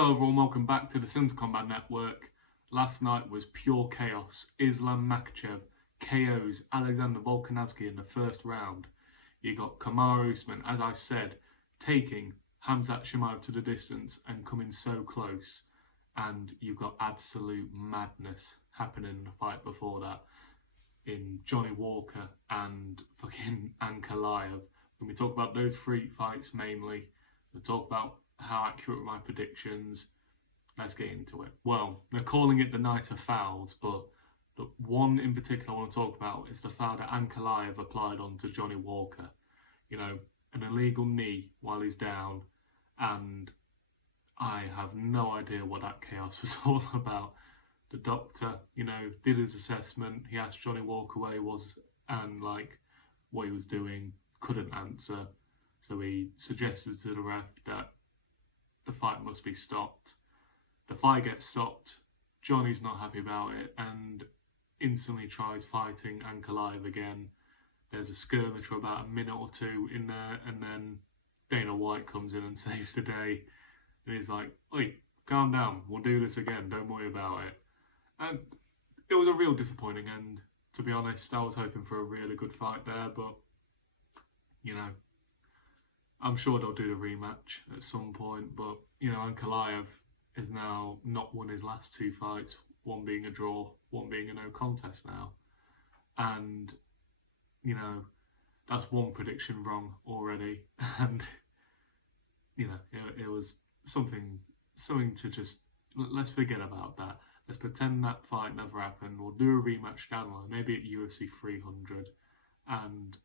Hello everyone, welcome back to the Center Combat Network. Last night was pure chaos. Islam Makhachev KOs Alexander Volkanovski in the first round. You got Kamaru Usman, as I said, taking Khamzat Chimaev to the distance and coming so close. And you got absolute madness happening in the fight before that in Johnny Walker and fucking Ankalaev. When we talk about those three fights mainly, we'll talk about how accurate were my predictions. Let's get into it. Well, they're calling it the night of fouls, but the one in particular I want to talk about is the foul that Ankalaev applied onto Johnny Walker. You know, an illegal knee while he's down, and I have no idea what that chaos was all about. The doctor, you know, did his assessment. He asked Johnny Walker where he was and what he was doing, couldn't answer. So he suggested to the ref that the fight must be stopped. The fight gets stopped. Johnny's not happy about it and instantly tries fighting Ankalaev again. There's a skirmish for about a minute or two in there, and then Dana White comes in and saves the day. And he's like, "Oi, calm down. We'll do this again. Don't worry about it." And it was a real disappointing end, to be honest. I was hoping for a really good fight there, but, you know, I'm sure they'll do the rematch at some point. But, you know, Ankalaev has now not won his last two fights, one being a draw, one being a no contest now. And, you know, that's one prediction wrong already. And, you know, it was something to just, let's forget about that. Let's pretend that fight never happened. We'll do a rematch down the line, maybe at UFC 300. And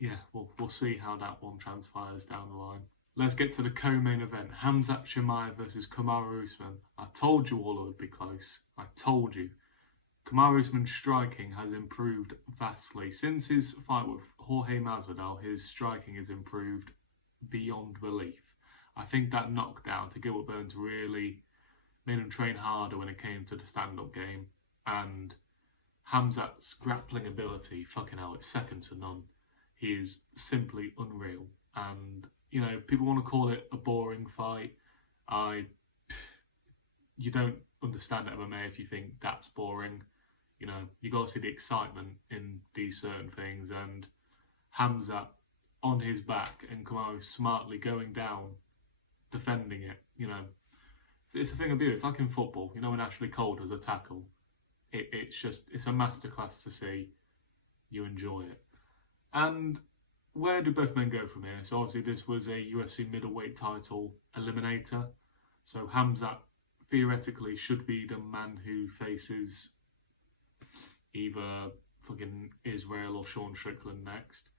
yeah, we'll see how that one transpires down the line. Let's get to the co-main event. Khamzat Chimaev versus Kamaru Usman. I told you all it would be close. I told you. Kamaru Usman's striking has improved vastly. Since his fight with Jorge Masvidal, his striking has improved beyond belief. I think that knockdown to Gilbert Burns really made him train harder when it came to the stand-up game. And Khamzat's grappling ability, fucking hell, it's second to none. He is simply unreal. And, you know, people want to call it a boring fight. You don't understand MMA if you think that's boring. You know, you got to see the excitement in these certain things. And Khamzat on his back and Kamaru smartly going down, defending it, you know. It's a thing of beauty. It's like in football, you know, when Ashley Cole does a tackle. It's a masterclass to see. You enjoy it. And where do both men go from here? So obviously this was a UFC middleweight title eliminator. So Khamzat theoretically should be the man who faces either fucking Israel or Sean Strickland next.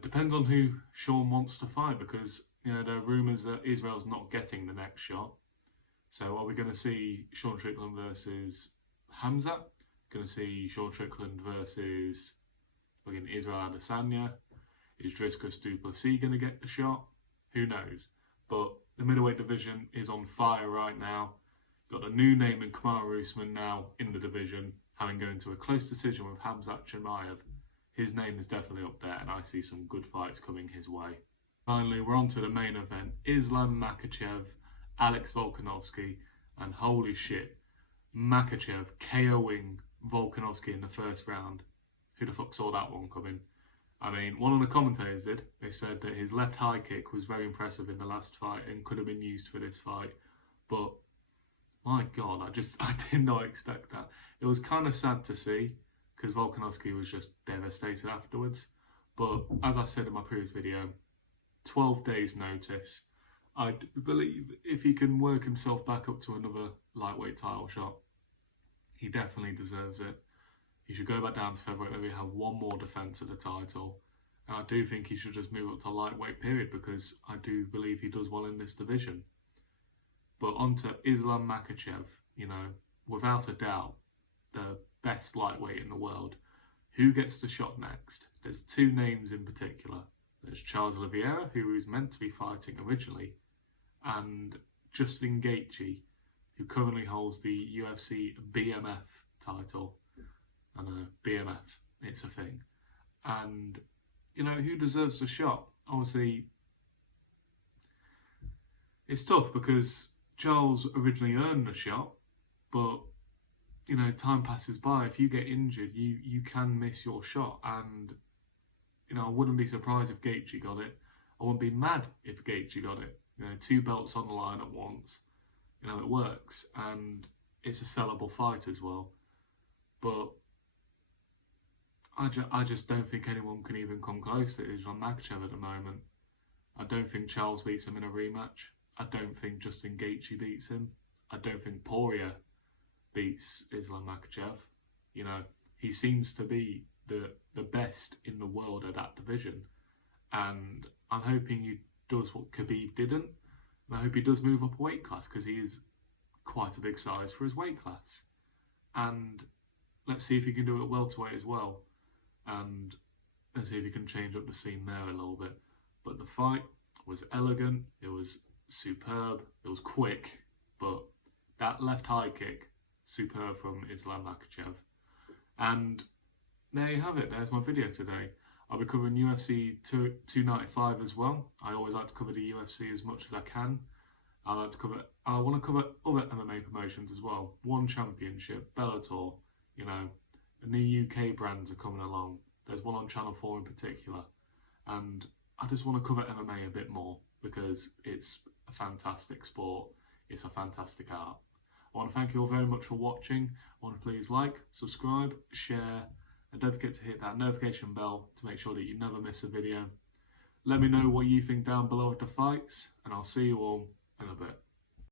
Depends on who Sean wants to fight, because, you know, there are rumours that Israel's not getting the next shot. So are we going to see Sean Strickland versus Khamzat? Going to see Sean Strickland versus fucking Israel Adesanya? Is Dricus du Plessis going to get the shot? Who knows? But the middleweight division is on fire right now. Got a new name in Kamaru Usman now in the division, having gone to a close decision with Khamzat Chimaev. His name is definitely up there, and I see some good fights coming his way. Finally, we're on to the main event. Islam Makhachev, Alex Volkanovski, and holy shit, Makhachev KOing Volkanovski in the first round. Who the fuck saw that one coming? I mean, one of the commentators did. They said that his left high kick was very impressive in the last fight and could have been used for this fight. But, my God, I did not expect that. It was kind of sad to see, because Volkanovski was just devastated afterwards. But, as I said in my previous video, 12 days notice. I believe if he can work himself back up to another lightweight title shot, he definitely deserves it. He should go back down to featherweight, maybe have one more defence of the title. And I do think he should just move up to lightweight, period, because I do believe he does well in this division. But on to Islam Makhachev, you know, without a doubt, the best lightweight in the world. Who gets the shot next? There's two names in particular. There's Charles Oliveira, who was meant to be fighting originally, and Justin Gaethje, who currently holds the UFC BMF title. I know, BMF, it's a thing. And, you know, who deserves the shot? Obviously, it's tough because Charles originally earned the shot, but you know, time passes by. If you get injured, you can miss your shot, and you know, I wouldn't be surprised if Gaethje got it. I wouldn't be mad if Gaethje got it. You know, 2 belts on the line at once. You know, it works, and it's a sellable fight as well. But I just don't think anyone can even come close to Islam Makhachev at the moment. I don't think Charles beats him in a rematch. I don't think Justin Gaethje beats him. I don't think Poirier beats Islam Makhachev. You know, he seems to be the best in the world at that division. And I'm hoping he does what Khabib didn't. And I hope he does move up a weight class, because he is quite a big size for his weight class. And let's see if he can do it at welterweight as well. And let's see if he can change up the scene there a little bit. But the fight was elegant, it was superb, it was quick, but that left high kick, superb from Islam Makhachev. And there you have it, there's my video today. I'll be covering UFC 295 as well. I always like to cover the UFC as much as I can. I want to cover other MMA promotions as well. One Championship, Bellator, you know, the new UK brands are coming along. There's one on Channel 4 in particular. And I just want to cover MMA a bit more, because it's a fantastic sport. It's a fantastic art. I want to thank you all very much for watching. I want to please like, subscribe, share, and don't forget to hit that notification bell to make sure that you never miss a video. Let me know what you think down below of the fights, and I'll see you all in a bit.